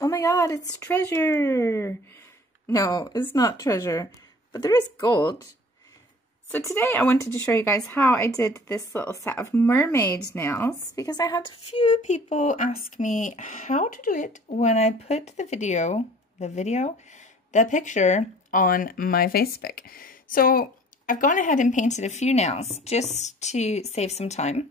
Oh my god, it's treasure! No, it's not treasure, but there is gold. So today I wanted to show you guys how I did this little set of mermaid nails because I had a few people ask me how to do it when I put the picture on my Facebook. So I've gone ahead and painted a few nails just to save some time.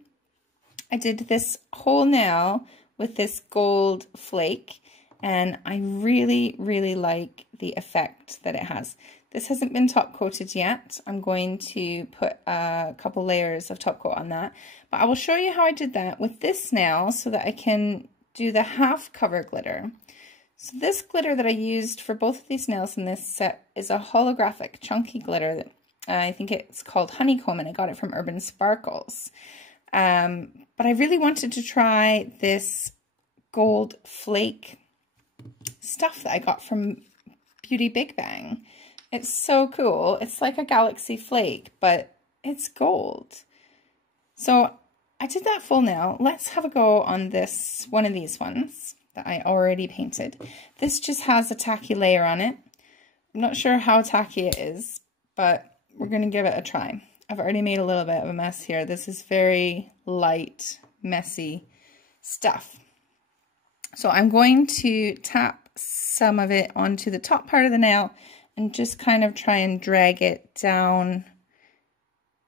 I did this whole nail with this gold flake and I really, really like the effect that it has. This hasn't been top coated yet. I'm going to put a couple layers of top coat on that, but I will show you how I did that with this nail so that I can do the half cover glitter. So this glitter that I used for both of these nails in this set is a holographic chunky glitter that I think it's called Honeycomb, and I got it from Urban Sparkles. But I really wanted to try this gold flake stuff that I got from Beauty Big Bang. It's so cool. It's like a galaxy flake, but it's gold. So I did that full nail. Let's have a go on this one of these ones that I already painted. This just has a tacky layer on it. I'm not sure how tacky it is, but we're going to give it a try. I've already made a little bit of a mess here. This is very light, messy stuff. So I'm going to tap some of it onto the top part of the nail and just kind of try and drag it down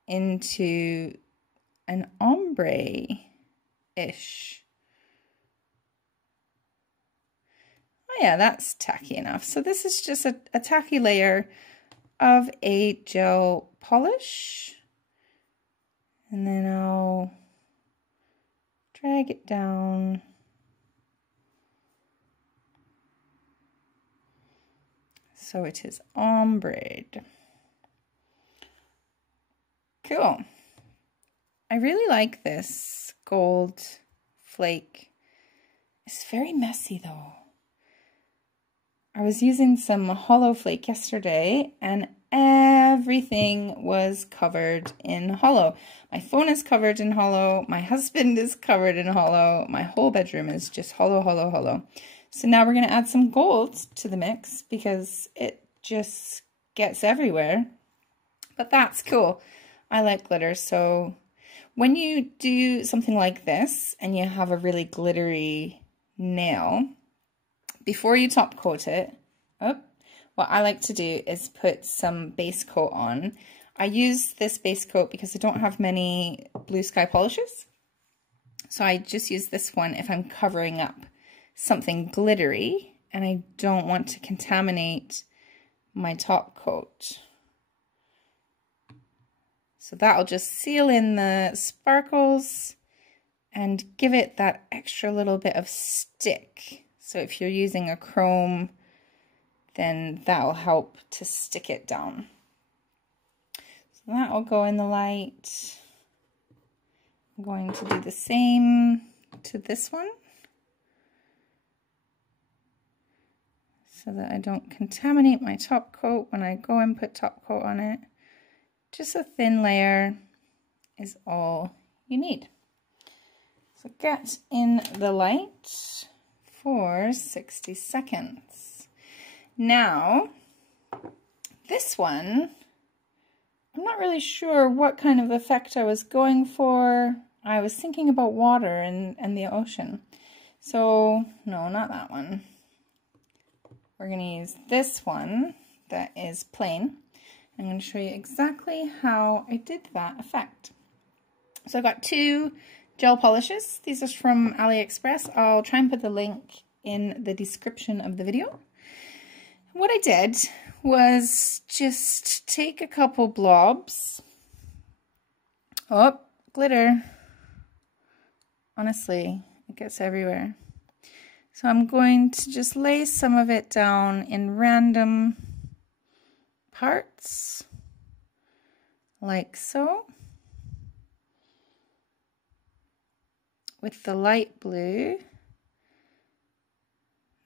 into an ombre-ish. Oh yeah, that's tacky enough. So this is just a tacky layer of a gel polish. And then I'll drag it down. So it is ombre. Cool. I really like this gold flake. It's very messy though. I was using some hollow flake yesterday and everything was covered in hollow. My phone is covered in hollow. My husband is covered in hollow. My whole bedroom is just hollow, hollow, hollow. So now we're going to add some gold to the mix because it just gets everywhere. But that's cool. I like glitter. So when you do something like this and you have a really glittery nail, before you top coat it, what I like to do is put some base coat on. I use this base coat because I don't have many blue sky polishes. So I just use this one if I'm covering up something glittery and I don't want to contaminate my top coat. So that'll just seal in the sparkles and give it that extra little bit of stick. So if you're using a chrome, then that'll help to stick it down. So that'll go in the light. I'm going to do the same to this one, so that I don't contaminate my top coat when I go and put top coat on it. Just a thin layer is all you need. So get in the light for 60 seconds. Now, this one, I'm not really sure what kind of effect I was going for. I was thinking about water and the ocean. So, no, not that one. We're going to use this one that is plain. I'm going to show you exactly how I did that effect. So I got two gel polishes. These are from AliExpress. I'll try and put the link in the description of the video. What I did was just take a couple blobs. Oh, glitter. Honestly, it gets everywhere. So I'm going to just lay some of it down in random parts, like so, with the light blue,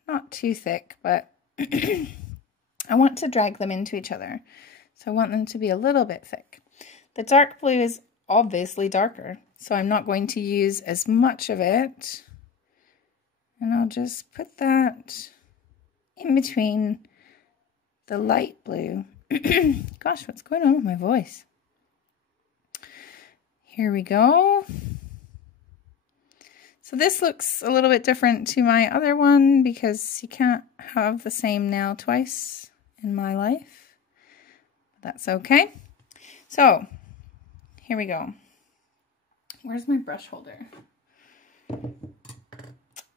not too thick, but I want to drag them into each other, so I want them to be a little bit thick. The dark blue is obviously darker, so I'm not going to use as much of it And I'll just put that in between the light blue. Gosh, what's going on with my voice? Here we go. So this looks a little bit different to my other one because you can't have the same nail twice in my life. That's okay. So here we go. Where's my brush holder?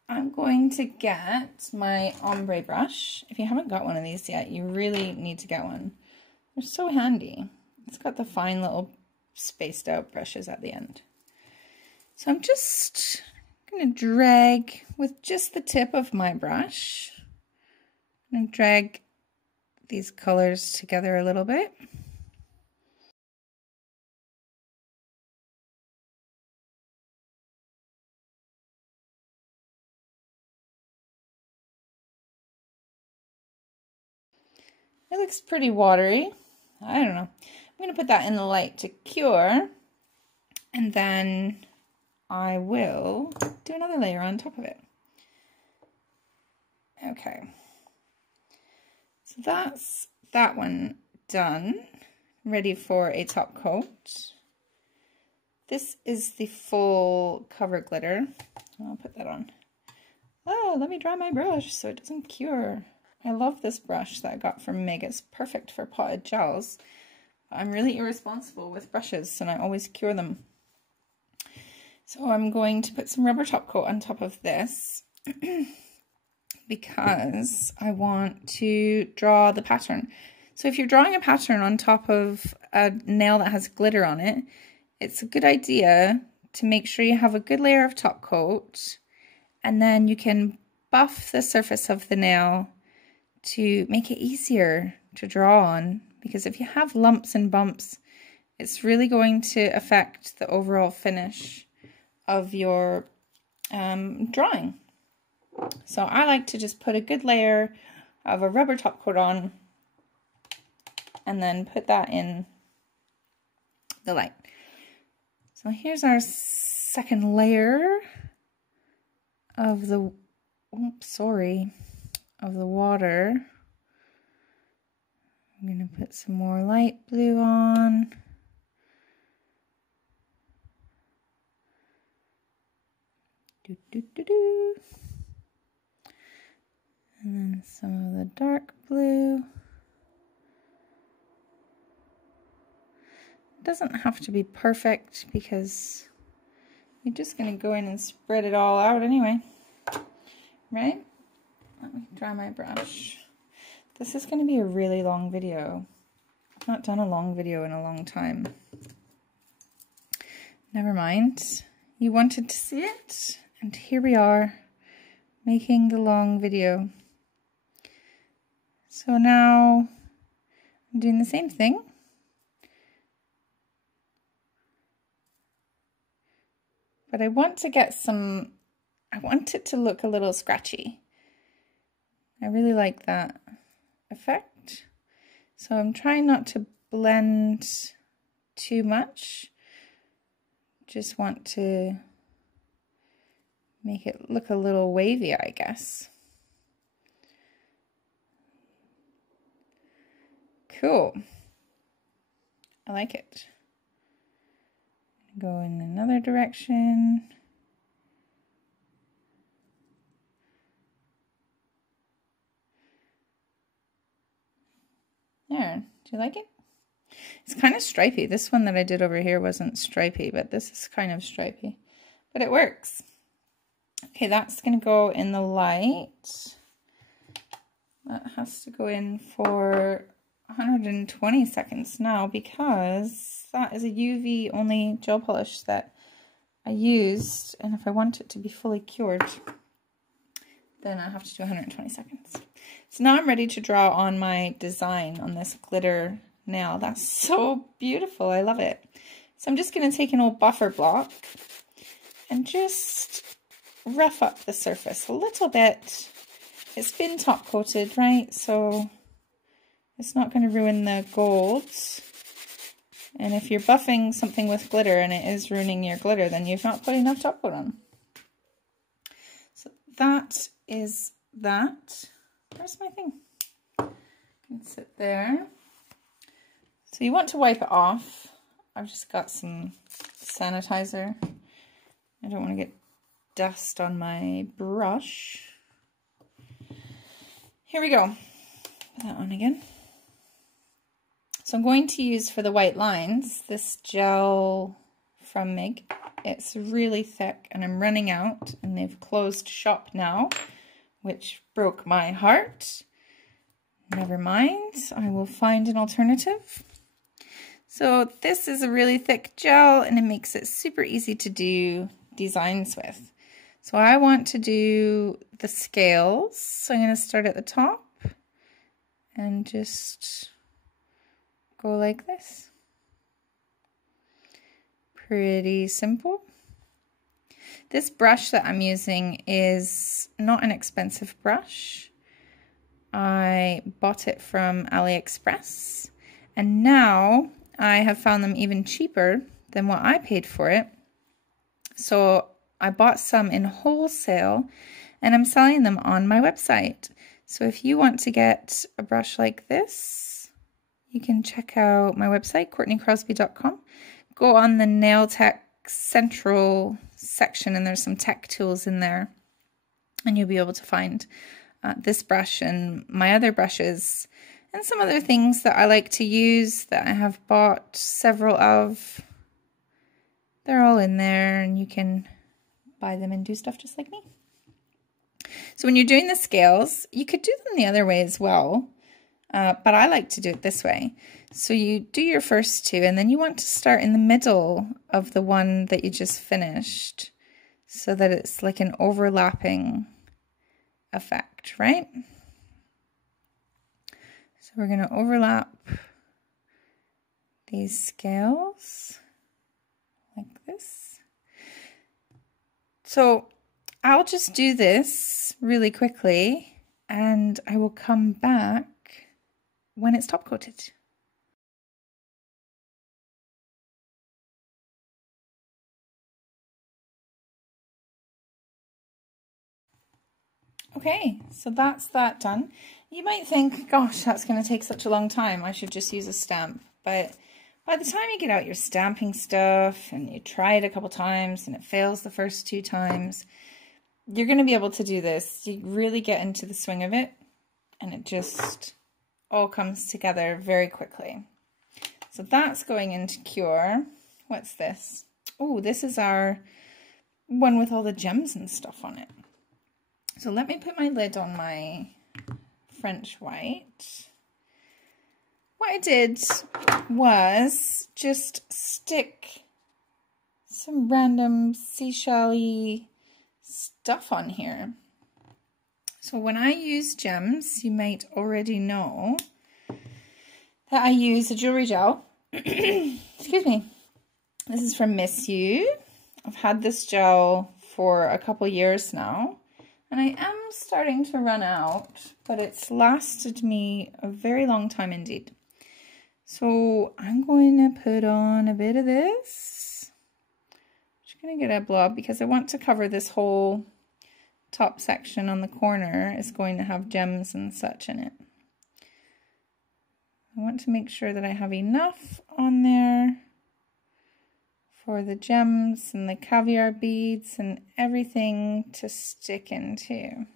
I'm going to get my ombre brush. If you haven't got one of these yet, you really need to get one. They're so handy. It's got the fine little spaced out brushes at the end. So I'm just going to drag with just the tip of my brush. I'm going to drag these colors together a little bit. It looks pretty watery. I don't know. I'm going to put that in the light to cure, and then I will do another layer on top of it. Okay. So that's that one done, ready for a top coat. This is the full cover glitter. I'll put that on. Oh, let me dry my brush so it doesn't cure. I love this brush that I got from Meg. It's perfect for potted gels. I'm really irresponsible with brushes and I always cure them. So I'm going to put some rubber top coat on top of this because I want to draw the pattern. So if you're drawing a pattern on top of a nail that has glitter on it, it's a good idea to make sure you have a good layer of top coat, and then you can buff the surface of the nail to make it easier to draw on, because if you have lumps and bumps, it's really going to affect the overall finish of your drawing. So I like to just put a good layer of a rubber top coat on and then put that in the light. So here's our second layer of the, of the water. I'm going to put some more light blue on. And then some of the dark blue. It doesn't have to be perfect because you're just going to go in and spread it all out anyway, right? Let me dry my brush. This is going to be a really long video. I've not done a long video in a long time. Never mind. You wanted to see it, and here we are making the long video. So now I'm doing the same thing. But I want to get some, I want it to look a little scratchy. I really like that effect. So I'm trying not to blend too much. Just want to make it look a little wavy, I guess. Cool. I like it. Go in another direction. There, do you like it? It's kind of stripy. This one that I did over here wasn't stripy, but this is kind of stripy. But it works. Okay, that's going to go in the light. That has to go in for 120 seconds now because that is a UV only gel polish that I used, and if I want it to be fully cured, then I have to do 120 seconds. So now I'm ready to draw on my design on this glitter nail. That's so beautiful. I love it. So I'm just going to take an old buffer block and just rough up the surface a little bit. It's been top coated, right? So it's not going to ruin the gold. And if you're buffing something with glitter and it is ruining your glitter, then you've not put enough top coat on. So that is that. Where's my thing? Can sit there. So you want to wipe it off. I've just got some sanitizer. I don't want to get dust on my brush. Here we go. Put that on again. So I'm going to use for the white lines this gel from Mig. It's really thick and I'm running out, and they've closed shop now, which broke my heart. Never mind, I will find an alternative. So this is a really thick gel and it makes it super easy to do designs with. So I want to do the scales. So I'm going to start at the top and just go like this. Pretty simple. This brush that I'm using is not an expensive brush. I bought it from AliExpress, and now I have found them even cheaper than what I paid for it. So I bought some in wholesale and I'm selling them on my website. So if you want to get a brush like this, you can check out my website, CourtneyCrosby.com. Go on the Nail Tech Central section and there's some tech tools in there, and you'll be able to find this brush and my other brushes and some other things that I like to use that I have bought several of. They're all in there and you can buy them and do stuff just like me. So when you're doing the scales, you could do them the other way as well, but I like to do it this way. So you do your first two and then you want to start in the middle of the one that you just finished so that it's like an overlapping effect, right? So we're going to overlap these scales like this. So I'll just do this really quickly and I will come back when it's top coated. Okay, so that's that done. You might think, gosh, that's going to take such a long time. I should just use a stamp. But by the time you get out your stamping stuff and you try it a couple times and it fails the first 2 times, you're going to be able to do this. You really get into the swing of it and it just all comes together very quickly. So that's going into cure. What's this? Oh, this is our one with all the gems and stuff on it. So let me put my lid on my French white. What I did was just stick some random seashell-y stuff on here. So when I use gems, you might already know that I use a jewelry gel. Excuse me. This is from Miss You. I've had this gel for a couple years now. And I am starting to run out, but it's lasted me a very long time indeed. So I'm going to put on a bit of this. I'm just going to get a blob because I want to cover this whole top section on the corner. It's going to have gems and such in it. I want to make sure that I have enough on there for the gems and the caviar beads and everything to stick into.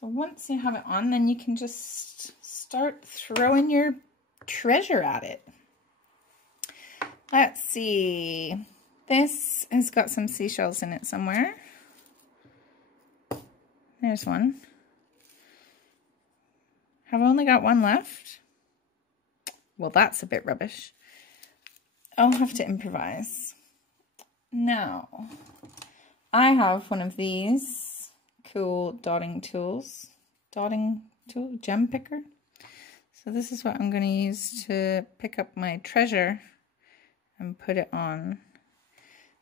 So once you have it on, then you can just start throwing your treasure at it. Let's see. This has got some seashells in it somewhere. There's one. Have only got one left. Well, that's a bit rubbish. I'll have to improvise. Now, I have one of these cool dotting tools. Dotting tool, gem picker. So this is what I'm going to use to pick up my treasure and put it on.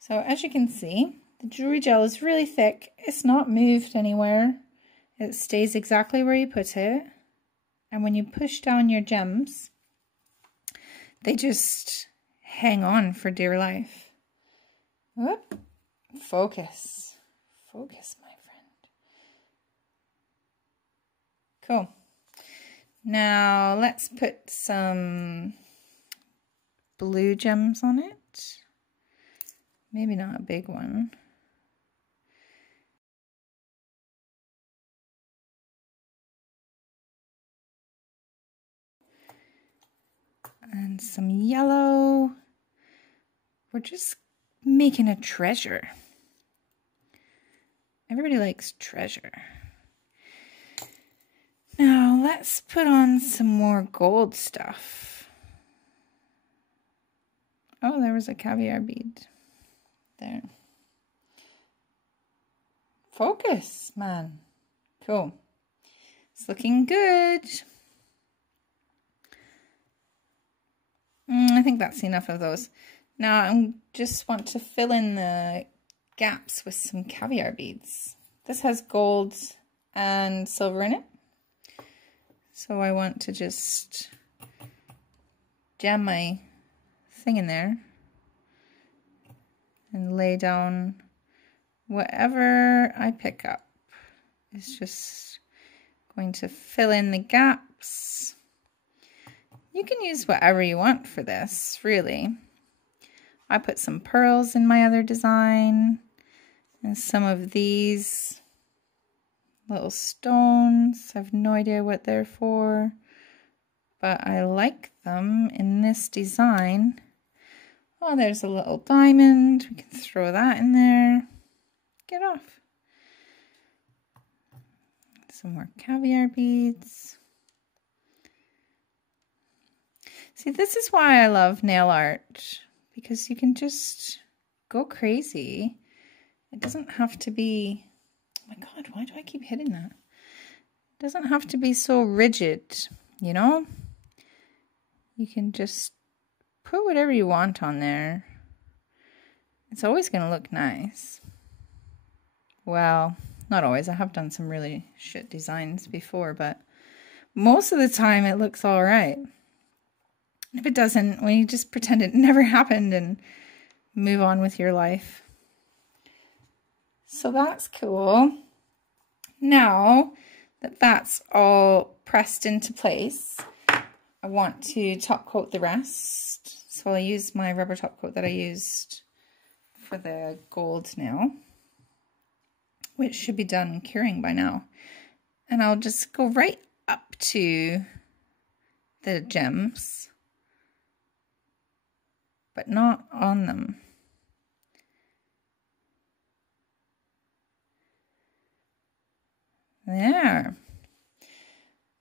So as you can see, the jewelry gel is really thick. It's not moved anywhere. It stays exactly where you put it. And when you push down your gems, they just hang on for dear life. Whoop. Focus. Focus, my Cool. Now let's put some blue gems on it. Maybe not a big one. And some yellow. We're just making a treasure. Everybody likes treasure. Now let's put on some more gold stuff. Oh, there was a caviar bead there. Focus, man. Cool. It's looking good. I think that's enough of those. Now I just want to fill in the gaps with some caviar beads. This has gold and silver in it. So I want to just jam my thing in there and lay down whatever I pick up. It's just going to fill in the gaps. You can use whatever you want for this, really. I put some pearls in my other design and some of these little stones. I have no idea what they're for, but I like them in this design. Oh, there's a little diamond. We can throw that in there. Get off. Some more caviar beads. See, this is why I love nail art, because you can just go crazy. It doesn't have to be, oh my God, why do I keep hitting that? It doesn't have to be so rigid, you know? You can just put whatever you want on there. It's always going to look nice. Well, not always. I have done some really shit designs before, but most of the time it looks all right. If it doesn't, well, you just pretend it never happened and move on with your life. So that's cool. Now that that's all pressed into place, I want to top coat the rest. So I'll use my rubber top coat that I used for the gold now, which should be done curing by now. And I'll just go right up to the gems, but not on them. There.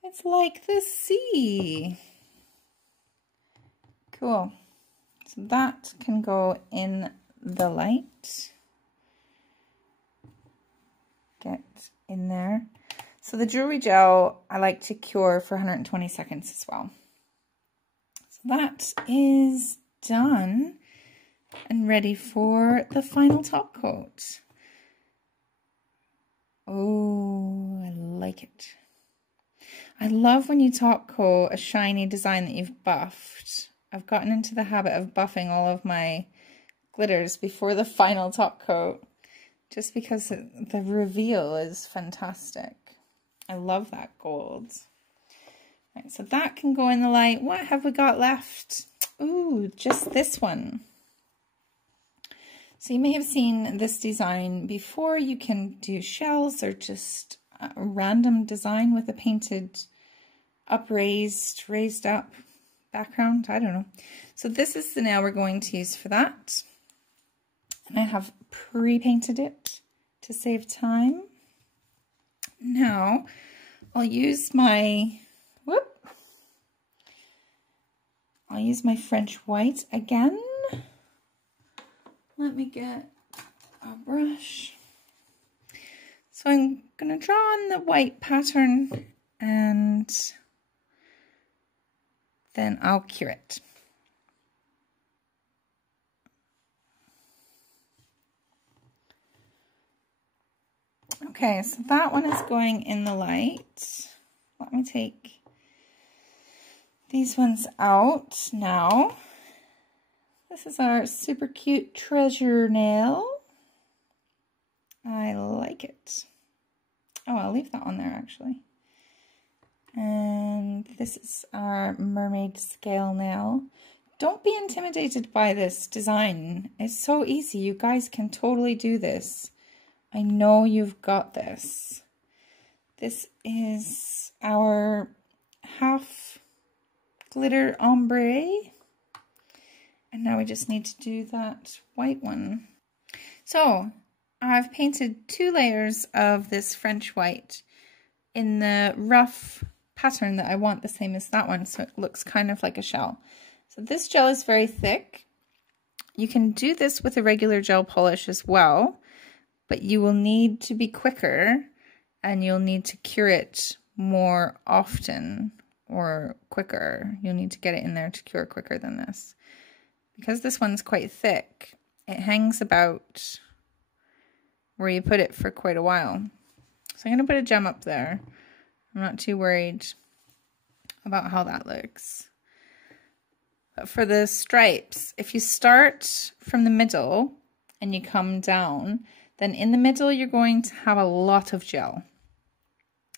It's like the sea. Cool. So that can go in the light. Get in there. So the jewelry gel, I like to cure for 120 seconds as well. So that is done and ready for the final top coat. Oh, I like it. I love when you top coat a shiny design that you've buffed. I've gotten into the habit of buffing all of my glitters before the final top coat, just because the reveal is fantastic. I love that gold. Right, so that can go in the light. What have we got left? Ooh, just this one. So you may have seen this design before. You can do shells or just a random design with a painted raised up background. I don't know. So this is the nail we're going to use for that. And I have pre-painted it to save time. Now I'll use my, I'll use my French white again. Let me get a brush. So I'm going to draw on the white pattern and then I'll cure it. Okay, so that one is going in the light. Let me take these ones out now. This is our super cute treasure nail. I like it. Oh, I'll leave that on there actually. And this is our mermaid scale nail. Don't be intimidated by this design. It's so easy. You guys can totally do this. I know you've got this. This is our half glitter ombre. And now we just need to do that white one. So I've painted 2 layers of this French white in the rough pattern that I want, the same as that one, so it looks kind of like a shell. So this gel is very thick. You can do this with a regular gel polish as well, but you will need to be quicker and you'll need to cure it more often or quicker. You'll need to get it in there to cure quicker than this. Because this one's quite thick, it hangs about where you put it for quite a while. So I'm going to put a gem up there. I'm not too worried about how that looks. But for the stripes, if you start from the middle and you come down, then in the middle you're going to have a lot of gel.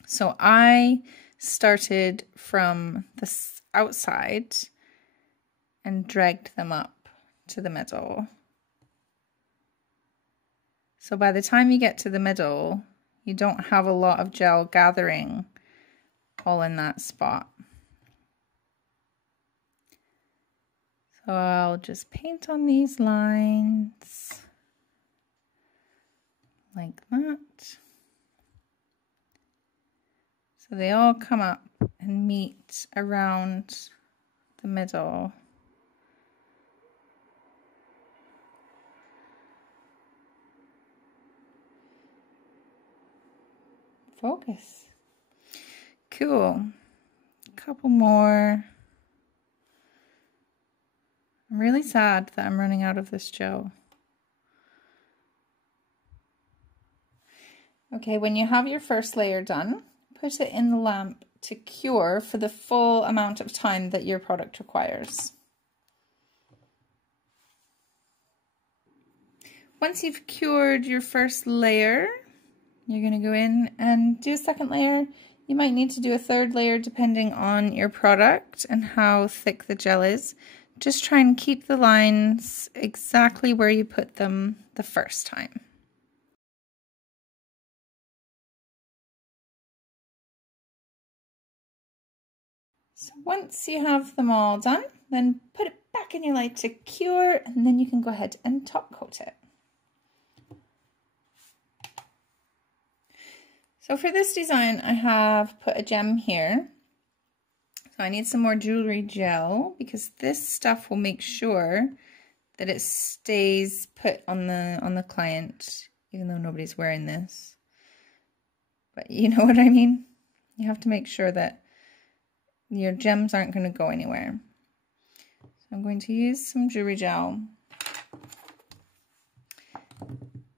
So I started from the outside and dragged them up to the middle. So by the time you get to the middle, you don't have a lot of gel gathering all in that spot. So I'll just paint on these lines like that. So they all come up and meet around the middle. Focus. Cool. A couple more. I'm really sad that I'm running out of this gel. Okay, when you have your first layer done, put it in the lamp to cure for the full amount of time that your product requires. Once you've cured your first layer, you're going to go in and do a second layer. You might need to do a third layer depending on your product and how thick the gel is. Just try and keep the lines exactly where you put them the first time. So once you have them all done, then put it back in your light to cure, and then you can go ahead and top coat it. So for this design, I have put a gem here. So I need some more jewelry gel because this stuff will make sure that it stays put on the client, even though nobody's wearing this. But you know what I mean? You have to make sure that your gems aren't going to go anywhere. So I'm going to use some jewelry gel.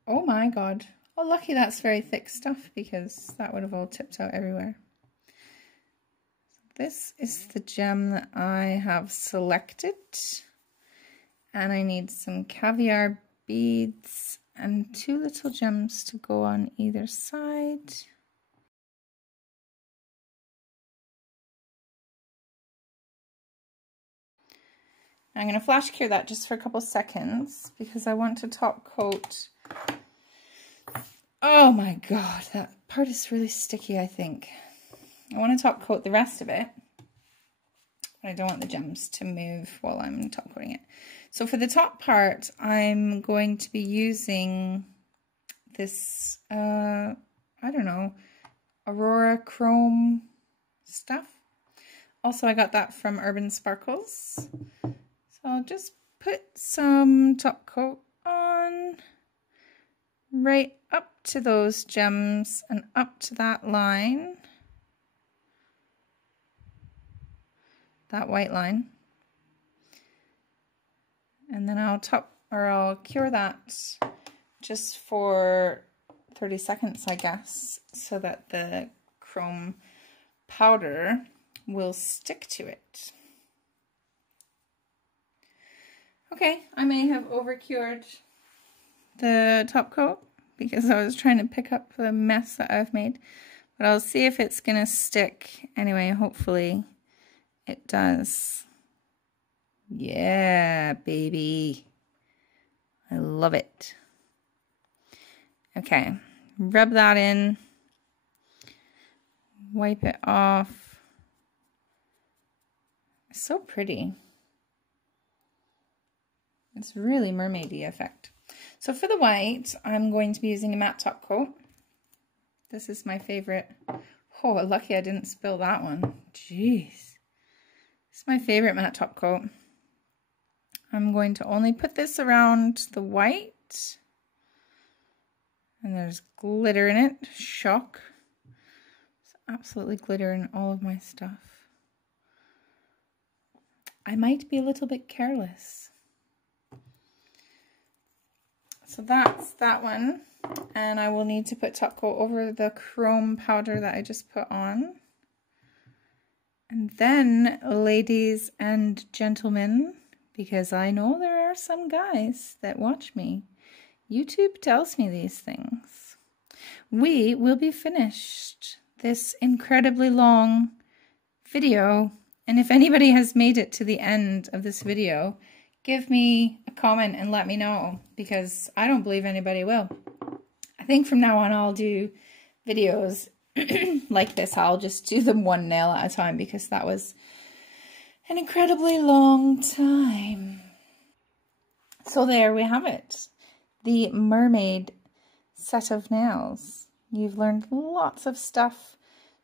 Oh my god. Oh, lucky that's very thick stuff because that would have all tipped out everywhere. This is the gem that I have selected, and I need some caviar beads and 2 little gems to go on either side. I'm going to flash cure that just for a couple seconds because I want to top coat. Oh my god, that part is really sticky, I think. I want to top coat the rest of it, but I don't want the gems to move while I'm top coating it. So for the top part, I'm going to be using this, I don't know, Aurora Chrome stuff. Also, I got that from Urban Sparkles. So I'll just put some top coat on right up to those gems and up to that line. That white line, and then I'll cure that just for 30 seconds, I guess, so that the chrome powder will stick to it. Okay, I may have over cured the top coat because I was trying to pick up the mess that I've made, But I'll see if it's gonna stick. Anyway, hopefully it does. Yeah, baby. I love it. Okay, rub that in. Wipe it off. It's so pretty. It's really mermaidy effect. So for the white, I'm going to be using a matte top coat. This is my favorite. Oh, lucky I didn't spill that one. Jeez. It's my favorite matte top coat. I'm going to only put this around the white. And there's glitter in it. Shock. There's absolutely glitter in all of my stuff. I might be a little bit careless. So that's that one. And I will need to put top coat over the chrome powder that I just put on. And then, ladies and gentlemen, because I know there are some guys that watch me, YouTube tells me these things, we will be finished this incredibly long video. And if anybody has made it to the end of this video, give me a comment and let me know, because I don't believe anybody will. I think from now on I'll do videos like this. I'll just do them one nail at a time, because that was an incredibly long time. So there we have it. The Mermaid set of nails. You've learned lots of stuff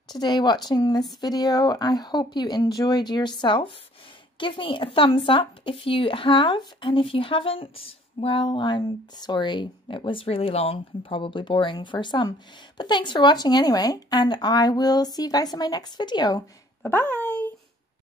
today watching this video. I hope you enjoyed yourself. Give me a thumbs up if you have, and if you haven't, well, I'm sorry. It was really long and probably boring for some. But thanks for watching anyway, and I will see you guys in my next video. Bye-bye!